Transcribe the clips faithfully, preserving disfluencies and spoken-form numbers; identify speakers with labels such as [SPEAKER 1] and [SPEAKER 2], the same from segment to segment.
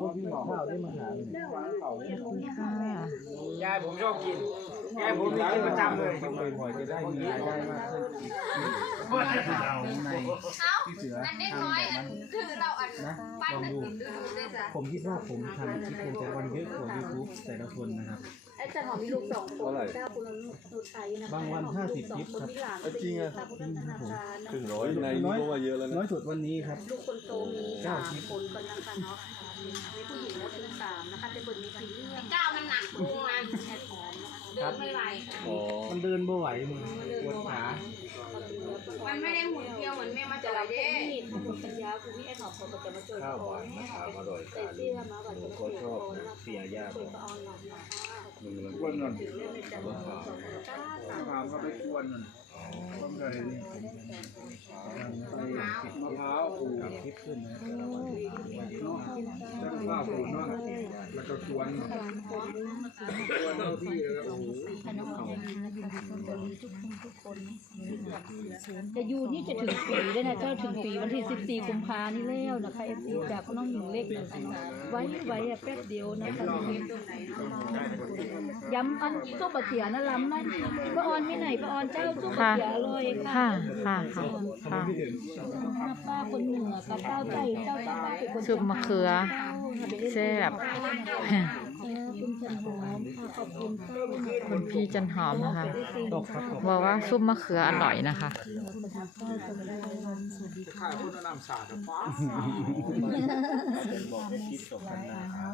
[SPEAKER 1] พวกพี่หมอข้าวได้มาหาเลย
[SPEAKER 2] สวัสดีค่ะ
[SPEAKER 3] ยายผมชอบกินยายผมมีกินประจำเลย
[SPEAKER 1] บ่อยๆจะได้มีรายได้มากขึ้นเราในที่เสือ
[SPEAKER 4] อันนี้น้อยอันคือเราอัน
[SPEAKER 1] นะลองดูผมคิดว่าผมทำคลิปลงแต่วันเยอะกว่า ยูทูบ แต่ละคนนะครับ
[SPEAKER 5] ไอ้จันหอมมีลูกสองคนเจ้าคุณนุชไทยนะคะ
[SPEAKER 1] บางวันห้าสิบคลิปครับ
[SPEAKER 5] จริงอ่ะจริงครับผม
[SPEAKER 6] ครึ่งร้อยในนี้ก็ว่าเยอะแล้วนะ
[SPEAKER 1] น้อยสุดวันนี้ครับ
[SPEAKER 5] ลูกคนโตมีสามคนก็นะคะเนาะมีผู้หญิงแล้วเป็นสามนะคะแต่คนมีสี่เรื่อง
[SPEAKER 4] เก้ามันหนักพุงมัน
[SPEAKER 5] แค่หอม
[SPEAKER 4] เดินไม่ไหว
[SPEAKER 6] อ๋อ
[SPEAKER 1] มันเดินบ่ไหวมือปวดขา
[SPEAKER 4] มันไม่ได้หุ่นเพียวเหมือนแม่มาจระเข้
[SPEAKER 5] นี่ถ้าคนปัญญาคุณพี่ไอ้หอมเขาจะมาช่วย
[SPEAKER 6] ข้าวห
[SPEAKER 5] เขา
[SPEAKER 6] วานนะครับอร่อย
[SPEAKER 5] แต่ที่ว่ามาแบบจะช่วยเขาเสียยากช่วยเขาออนหลังนะคะ
[SPEAKER 6] หนึ่ง
[SPEAKER 3] กวนนน
[SPEAKER 5] ถึงเรื่องในจันหอมสองคนก้าสาม
[SPEAKER 3] ถามเขาไปกวนนนผมก็เลยนี่มะพร้าวปู
[SPEAKER 1] คลิปขึ้นนะ
[SPEAKER 3] แล้วก็ข้าวปูเนาะแล้วก็กวนกวนเท่าที่แล้วก็โอ้โห
[SPEAKER 5] จะอยู่นี่จะถึงปีได้นะเจ้าถึงปีวันที่สิบสี่กุมภานี่แล้วนะคะเอฟซีจากน้องหญิงเล็กนะคะไว้ไว้แป๊บเดียวนะคะย้ำอันส้มบะเสียนะล้ำนะป้าออนไม่ไหนป้าออนเจ้าส้มบะเสียอร่อยค่ะ
[SPEAKER 2] ค่ะค่ะค่ะ
[SPEAKER 5] ป้าคนเหนือกับเจ้าใจเจ้าป้าเป็นคน
[SPEAKER 2] ซุปมะเขือแซ่บ
[SPEAKER 5] คุณจันหอมขอบคุณ
[SPEAKER 2] คุณพี่จันหอมนะคะ
[SPEAKER 1] ตกครับตก
[SPEAKER 2] บอกว่าซุปมะเขืออร่อยนะคะ
[SPEAKER 3] ข้าวคนน้ำสาดฟ้า
[SPEAKER 1] บอกให้คิดตกกันนะครับ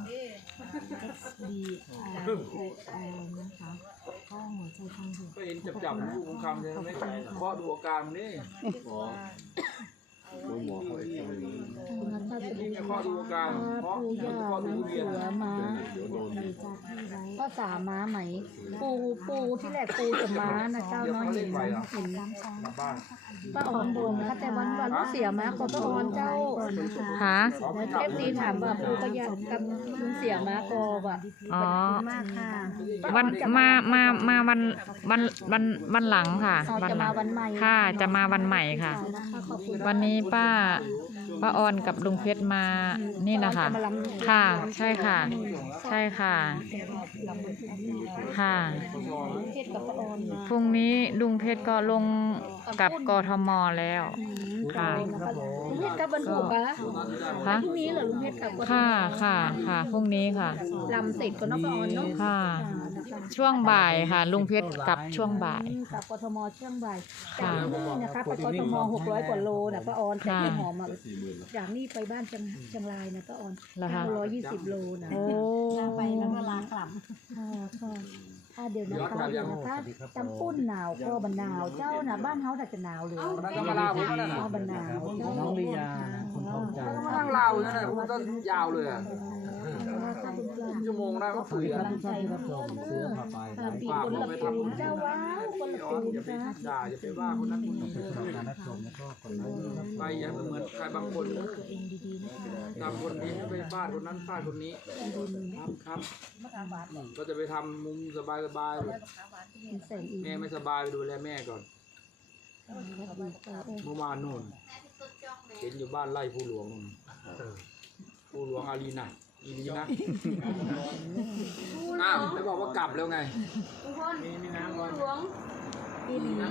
[SPEAKER 3] ก็เห็นจับจับลูกของคำเลยไม่เพราะดูอาการมันนี่
[SPEAKER 6] อ๋อดูหมอเขาอีกทีนึง
[SPEAKER 3] นี่จะข้อดูอาการเพราะ
[SPEAKER 5] ปู
[SPEAKER 3] มัน
[SPEAKER 5] ย่า
[SPEAKER 3] ข้อดู
[SPEAKER 5] น้ำ
[SPEAKER 3] เรียน
[SPEAKER 5] เสือม้า
[SPEAKER 6] เดี๋ยวโดน
[SPEAKER 5] ก็สามม้าไหม ปูปูที่แรกปูจะม้านะเจ้าน้อยเห็นเห็น
[SPEAKER 3] บ้าน
[SPEAKER 5] ป้าออนโดนนะคะแต่วันวันเสียม้าก็ป้าออนเจ้า
[SPEAKER 2] ฮะ
[SPEAKER 5] เอฟซีถามว่าปูก็ยังกับลุงเสียม้ากอบอ่ะ
[SPEAKER 2] อ๋อ
[SPEAKER 5] มากค่ะ
[SPEAKER 2] วันมามามาวันวันวันวันหลังค่ะ
[SPEAKER 5] เราจะ
[SPEAKER 2] ห
[SPEAKER 5] มา
[SPEAKER 2] ลัง
[SPEAKER 5] วันใหม่
[SPEAKER 2] ค่ะจะมาวันใหม่ค่ะ
[SPEAKER 5] นะคะขอบคุณ
[SPEAKER 2] วันนี้ป้าป้าออนกับลุงเพชรมานี่นะคะ ค่ะ ใช่ค่ะ ใช่ค่ะ ค่ะ
[SPEAKER 5] เพชรกับป้าออนมา
[SPEAKER 2] พรุ่งนี้ลุงเพชรก็ลงกับกทมแล้ว ค่ะ
[SPEAKER 5] ลุงเพชรกับบรรทุกอะ
[SPEAKER 2] ค่ะ
[SPEAKER 5] พรุ่งนี้เหรอลุงเพชรกับ
[SPEAKER 2] ค่ะค่ะค่ะพรุ่งนี้ค่ะ
[SPEAKER 5] ลำเสร็จก็น้องป้าออนเนาะ
[SPEAKER 2] ค่ะ ช่วงบ่ายค่ะ ลุงเพชรกลับช่วงบ่าย
[SPEAKER 5] กับกทมเชียงราย
[SPEAKER 2] ค่ะ
[SPEAKER 5] จากนี่นะคะไปกทมหกร้อยกว่าโลนะป้าออนแต่ที่หอมอ่ะจากนี่ไปบ้านเชียงเชียงรายนะป้าออน
[SPEAKER 2] เหรอคะ
[SPEAKER 5] ร้อยยี่สิบโลนะ
[SPEAKER 2] โอ้
[SPEAKER 5] ไปแล้วก็ลากลับค่ะค่ะอ่าเดี๋ยวนะคะเดี๋ยวนะคะจำปุ้นหนาวก็บันหนาวเจ้าน่ะบ้านเฮาแต่จะหนาวเลย
[SPEAKER 3] นั่งกำมะลาผมนั่น
[SPEAKER 5] เฮา
[SPEAKER 3] น่ะ
[SPEAKER 5] บันหนาวเจ้า
[SPEAKER 1] น้องลียาคุณทองใจ
[SPEAKER 3] นั่งลาวนั่นน่ะผมต้นยาวเลยอ่ะชั่วโมงได้ก็
[SPEAKER 1] สวัส
[SPEAKER 3] คุย
[SPEAKER 1] ดีค
[SPEAKER 3] กั
[SPEAKER 1] รับ
[SPEAKER 3] น
[SPEAKER 1] ทุกท่านที่รับชมเสื้อผ้าไป
[SPEAKER 5] ค่ะปีคนละปูนเจ้าว้าวคนละปูน
[SPEAKER 3] อย่าไป
[SPEAKER 5] นะ
[SPEAKER 3] ด่าอย่าไปว่าคนนั้นคนนี้
[SPEAKER 1] สำหรับการรับชมแล้วก็กดไลค์นะครับ
[SPEAKER 3] ไปอย่าเหมือนใครบางคนตามคนนี้ไปฟาดคนนั้นฟาดคนนี้ครับครับก็จะไปทำมุมสบายสบายแม่ไม่สบายไปดูแลแม่ก่อนเมื่อวานนู่นเห็นอยู่บ้านไร่ผู้หลวงนู่นผู้หลวงอารีนะอีรีนะอ้าวไม่บอกว่ากลับแล้วไงมีมีน้ำก่อน
[SPEAKER 4] หลวง
[SPEAKER 5] อีหลีนะ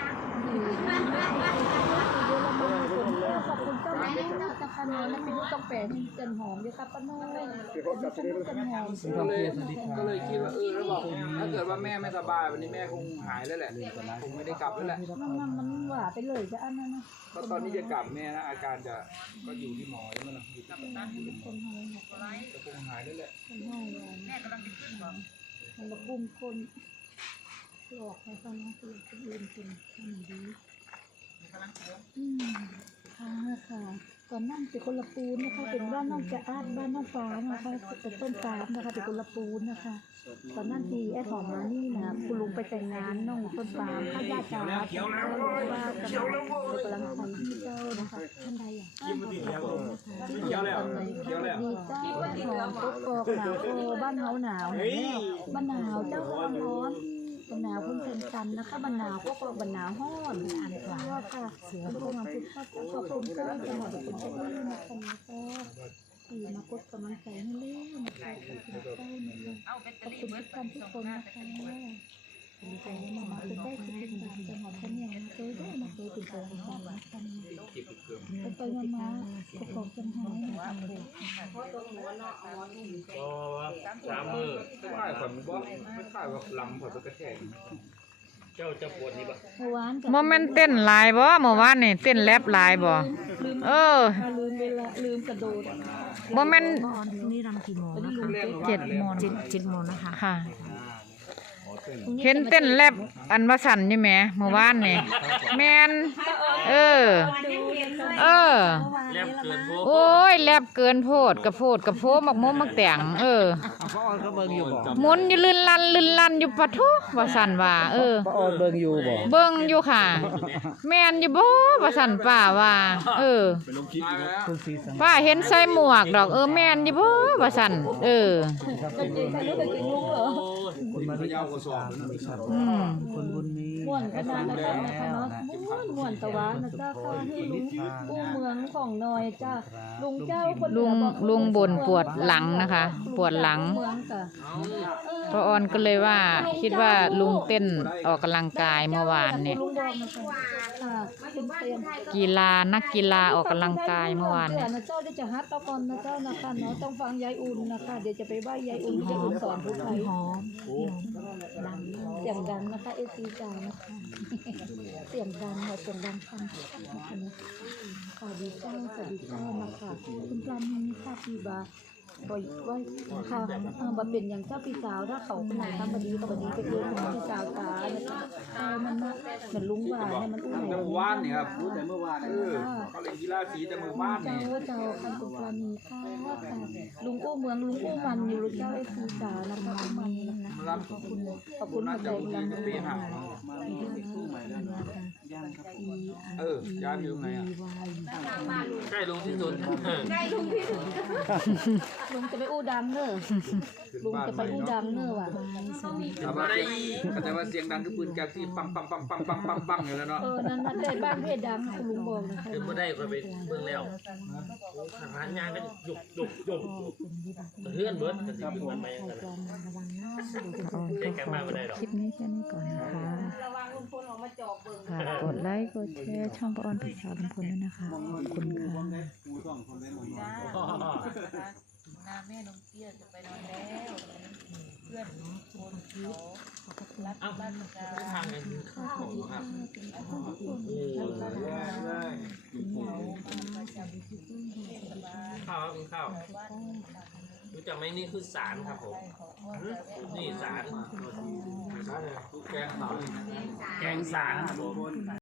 [SPEAKER 5] ขอบคุณเจ้าแม่เจ้าจะขนมและเป็นลูกต้องแปลงจันหอมด้วยครับป้าน้อยจันหอม
[SPEAKER 3] ก็เลยก็เลยคิดว่าเออแล้วบอกถ้าเกิดว่าแม่ไม่สบายวันนี้แม่คงหายแล้วแหละคงไม่ได้กลับแล้วแหละ
[SPEAKER 5] มันมันมันหวานไปเลยจะอันนั้นนะ
[SPEAKER 3] ก็ตอนนี้จะกลับแม่นะอาการจะก็อยู่ที่หมอใช่ไหมล่ะอยู่ที่หมอ
[SPEAKER 5] คนหอย
[SPEAKER 3] จะคงหายแล้วแหละ
[SPEAKER 5] คนหอยแม่กำลังจะขึ้นหรอมันละกุมคนหลอกให้เขานะคือคนอื่นคนทำดีอืมค่ะค่ะก่อนนั่งเป็นคนละปูนนะคะเป็นบ้านน้องจะอาดบ้านน้องฟ้านะคะเป็นต้นฟ้านะคะเป็นคนละปูนนะคะตอนนั้นทีแอดหอมมานี่นะคุณลุงไปแต่งงานน้องต้นฟ้าข้าญาติจ้าเขียวแล้วว่าจะกำลังทำที่เจ้านะคะท่านใดอ่ะ
[SPEAKER 3] กินมาติดแล้วเขียวแล้วเขียวแล้ว
[SPEAKER 5] ดีเจ้าหอมกกอกหนาวโอ้บ้านเฮาหนาวบ้านหนาวเจ้าก็ร้อนบ้านหนาวเพิ่งเป็นกันนะคะบ้านหนาวก็ก็บ้านหนาวฮ้อนอ่านขวาค่ะเสือพวกเราคิดว่าขอบคุณเจ้าจังหวัดเป็นเจ้านะคะนะคะที่มากดกำลังใจให้เล่นนะคะขอบคุณเจ้านะคะขอบคุณทุกท่านทุกคนนะคะดีใจมากๆเป็นได้คิดถึงการจังหวัดพัทยาเคยได้มาเคยเป็นตัวของเรานะคะไปไปมามาประกอบจังหวัดนะคะ
[SPEAKER 3] สามมือไม่ค่ายขวัญบ่ไม่ค่ายว่าลำขวัญกระแทกเจ้าจะปวดนี่ปะ
[SPEAKER 5] เมื่อวาน
[SPEAKER 2] โมเมนต์เต้นหลายบ่เมื่อวานนี่เต้นแรปหลายบ่
[SPEAKER 5] ลืม
[SPEAKER 2] เออ
[SPEAKER 5] ลืมเวลาลืมกระโดด
[SPEAKER 2] โมเมนต์
[SPEAKER 7] ตอนนี้รำกี่โมงนะคะ
[SPEAKER 2] เจ็ดโมง
[SPEAKER 7] เจ็ดเจ็ดโมงนะคะ
[SPEAKER 2] ค่ะ เห็นเต้นแรปอันว่าสั่นอยู่แหมเมื่อวานนี่แมนเออ เออ
[SPEAKER 3] แลบเกินพวก
[SPEAKER 2] โอ้ยแลบเกินโพดกระโพดกระโพมักโมมักแต่งเออ
[SPEAKER 1] ป้าออนเขาเบิ่งอยู่บ่
[SPEAKER 2] หมุนอยู่ลื่นลันลื่นลันอยู่ปะทุว่าสั่นว่า เออ
[SPEAKER 1] ป้าออนเบิ่งอยู่บ่
[SPEAKER 2] เบิ่งอยู่ค่ะ แม่นอยู่บ่ว่าสั่นป้าว่า เออ
[SPEAKER 3] ตายแล้ว
[SPEAKER 1] คุณสีสัง
[SPEAKER 2] ป้าเห็นใส่หมวกดอกเออแม่นอยู่บ่ว่าสั่นเออ
[SPEAKER 1] ครับ
[SPEAKER 5] กางเกงใส่ลูกกางเกงลูกเหรอ
[SPEAKER 1] คุณมาริยากสอนครับ
[SPEAKER 2] อืม
[SPEAKER 1] คุณบุญมี
[SPEAKER 5] ม่วนขนาดนะครับนะคะเนาะม่วนม่วนตะวันนะเจ้าค่ะให้ลุงกู้เมืองของหน่อยจ้าลุงเจ้าคน
[SPEAKER 2] ลุงลุงบ่นปวดหลังนะคะ ปวดหลัง
[SPEAKER 5] เมืองจ้ะ
[SPEAKER 2] ป้าออนก็เลยว่า คิดว่าลุงเต้นออกกำลังกายเมื่อวานเนี่ย
[SPEAKER 5] ลุงบอกนะค่ะคุณเตรียม
[SPEAKER 2] กีฬานักกีฬาออกกำลังกายเมื่อวาน
[SPEAKER 5] เดี๋
[SPEAKER 2] เนี่ย
[SPEAKER 5] ยวนะเจ้าเดี๋ยวจะฮัตตะกอนนะเจ้านะคะเนาะต้องฟังยายอุ่นนะคะเดี๋ยวจะไปไหว้ยายอุ่นยายอุ่นสอนผู้ไทย
[SPEAKER 7] หอมดัง
[SPEAKER 5] เสียงดังนะคะเอซีจ่ายนะคะเสียงดังค่ะเสียงดังฟังนะคะสวัสดีเจ้าสวัสดีเจ้านะคะคุณปราณีค่ะพี่บาบ่อยว่าค่ะเออมาเป็นอย่างเจ้าพี่สาวถ้าเขาเป็นไหนทำบดีก็บดีไปเรียนของพี่สาวตานะคะเออมันนะเหมือนลุงว่าเนี่ยมันอุ้ม
[SPEAKER 3] แต่เมื่อวานนี่ครับ
[SPEAKER 1] รู้แต่เมื่อวาน
[SPEAKER 3] เออเขาเล่นกีฬาสีแต่เมื่อวาน
[SPEAKER 5] เจ้า
[SPEAKER 3] นี่
[SPEAKER 5] เจ้าคันคุณปราณีค่ะค่ะลุงอู้เมืองลุงอู้มันอยู่เจ้าเอซีจ๋านะคะมันนะ
[SPEAKER 3] มารับ
[SPEAKER 5] ขอบคุณขอบคุณ
[SPEAKER 3] น่า
[SPEAKER 5] หัว
[SPEAKER 3] จะ
[SPEAKER 5] ใจ
[SPEAKER 3] อุ่น
[SPEAKER 5] รัง
[SPEAKER 3] จะปีหักเออย้ายอยู่ตรงไหนอ่ะใกล้ลงที่สุด
[SPEAKER 4] ใกล้ลุงที่สุด
[SPEAKER 5] ลุงจะไปอู้ดังเนอะ
[SPEAKER 3] ขึ้น
[SPEAKER 5] ลุง
[SPEAKER 3] บ้าน
[SPEAKER 5] จะ
[SPEAKER 3] ให
[SPEAKER 5] ไป
[SPEAKER 3] ม่
[SPEAKER 5] อู้
[SPEAKER 3] เนาะ
[SPEAKER 5] ดังเนอะว่ะ
[SPEAKER 3] ทำอะไรแต่ว่าเสียงดังคือปืนแก๊สที่ปังปังปังปังปังปังปังอยู่แล้วเนาะ
[SPEAKER 5] เออนั่นนั่นได้บ้านเพศดังคุณลุงบอกนะคะ
[SPEAKER 8] คือไม่ได้ก็ไปเบิ่งแล้วทหารงานก็หยุกหยุกหยุกเพื่อนเบิร์ดกันสิมันไปยังไงเจ๊กันมาไม่ได้หรอก
[SPEAKER 2] คลิปนี้แค่นี้ก่อนนะคะ
[SPEAKER 4] ระวังลุงพลออกมาจอบเบิ่ง
[SPEAKER 2] ฝากกดไลค์กดแชร์ช่องป้าออนพี่สาวลุงพลด้วยนะคะ ขอบคุณค่ะ
[SPEAKER 7] นาแม่น้องเตี้ยจะไปนอนแล้วเพื่อนคนเขารับราชการ
[SPEAKER 8] ทางกันข้าวครับข้าวข้าวรู้จักไหมนี่คือสารครับผมนี่สาร
[SPEAKER 3] แกงสาว
[SPEAKER 8] แกงสารครับผม